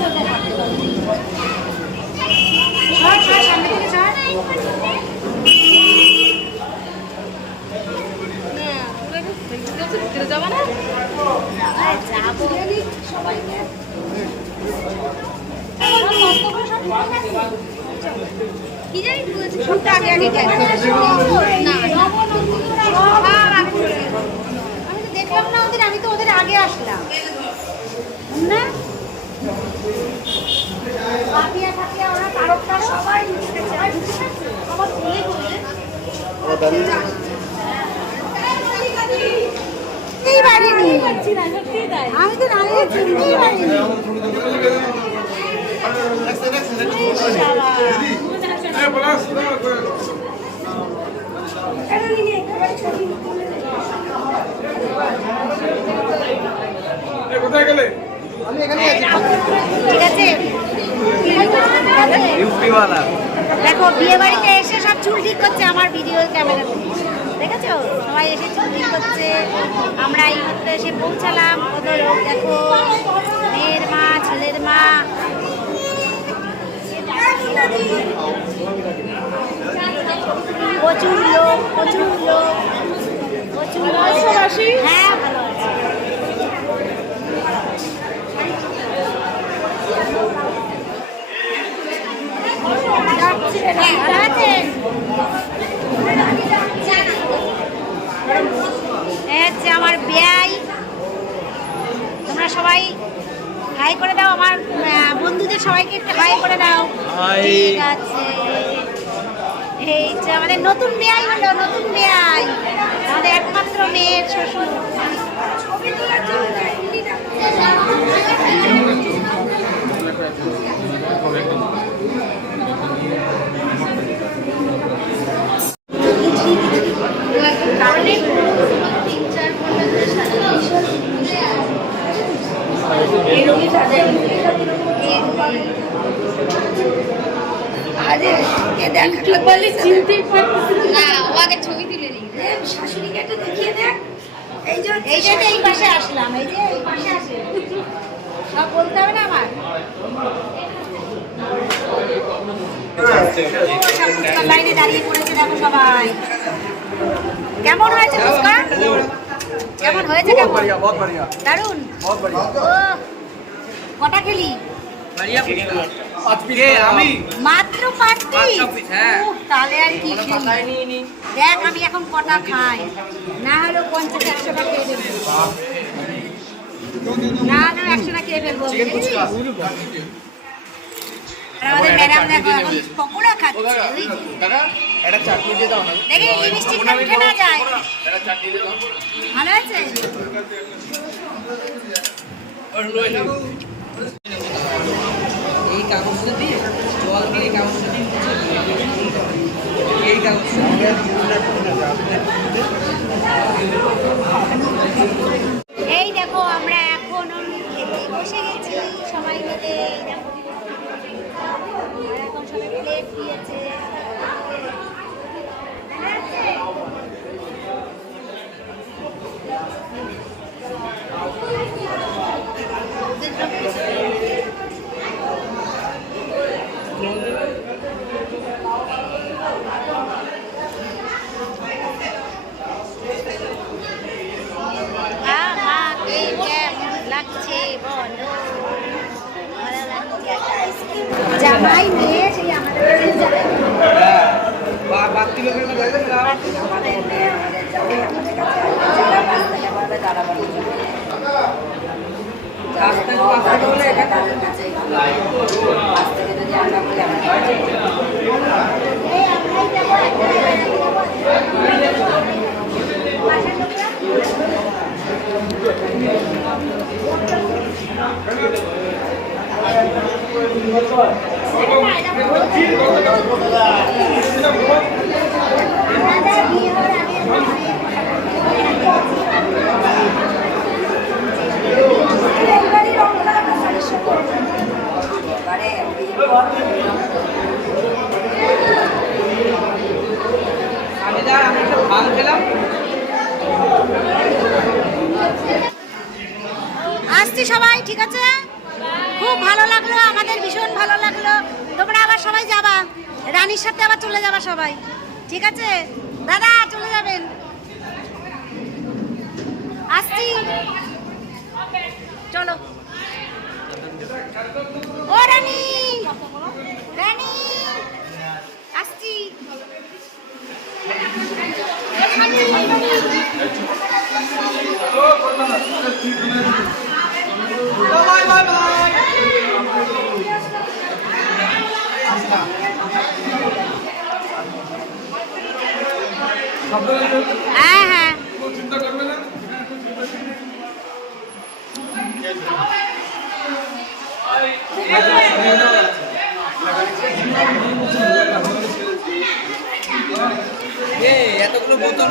যাবো না যাবো সবাইকে কি জানি সবটা আগে আগে কেন না আমি তো দেখলাম না ওদের, আমি তো ওদের আগে আসলাম না। পাপিয়া পাপিয়া ওরা তারকা সবাই মিশে যায় আমার ভুলে গেলে এই বাড়ি নিয়ে যাচ্ছি না সত্যি তাই আমি তো রানিকে চিনতেই পারিনি। কোথায় গেলে? ঠিক আছে দেখো বিয়ে বাড়িতে এসে সব চুল ঠিক করছে আমার ভিডিও ক্যামেরাতে, দেখেছো সবাই এসে চুল ঠিক করছে। আমরা এই মাত্র এসে পৌঁছালাম, কত লোক দেখো, মেয়ের মা ছেলের মা, প্রচুর লোক প্রচুর লোক প্রচুর লোক। হ্যাঁ ভালো আছে। ভালো আছেন? হচ্ছে আমার বিয়াই, তোমরা সবাই হাই করে দাও, আমার বন্ধুদের সবাইকে একটু হাই করে দাও। ঠিক আছে, এই যে আমাদের নতুন বিয়াই হলো, নতুন বিয়াই আমাদের একমাত্র মেয়ের শ্বশুর। ছবি তুলে নিই শাশুড়িকে একটু দেখিয়ে দেখ। এই যে এই পাশে আসলাম, এই যে এই পাশে আসে সব বলতে হবে না আমার। লাইনে দাঁড়িয়ে পড়েছে দেখো সবাই। কেমন হয়েছে ফুচকা? কেমন হয়েছে? কেমন? দারুন। কটা খেলি? মাত্র 5 পিস? তাহলে আর কি খেলি? দেখ আমি এখন কটা খাই, না হলেও 50-100 টাকা খেয়ে দেবো, না হলেও 100 টাকা খেয়ে ফেলবো। আমাদের ম্যাডাম দেখো এখন পকোড়া খাচ্ছে। দেখি লিপস্টিকটা উঠে না যায়। ভালো আছে? এই কাগজটা দিয়ে জল দিয়ে কাগজটা দিয়ে এই কাগজটা এই দেখো আমরা এখন খেতে বসে গেছি সবাই মিলে। এখন সবাই প্লেট দিয়েছে। জামাই নিয়ে সেই আমাদের আসছি সবাই, ঠিক আছে? খুব ভালো লাগলো, আমাদের ভীষণ ভালো লাগলো। তোমরা আবার সবাই যাবা, রানীর সাথে আবার চলে যাবা সবাই, ঠিক আছে? দাদা চলে যাবেন, আসছি, চলো। ও রানী, রানী আসছি। Bye bye bye. হ্যাঁ হ্যাঁ, চিন্তা করবে না। এতগুলো বোতল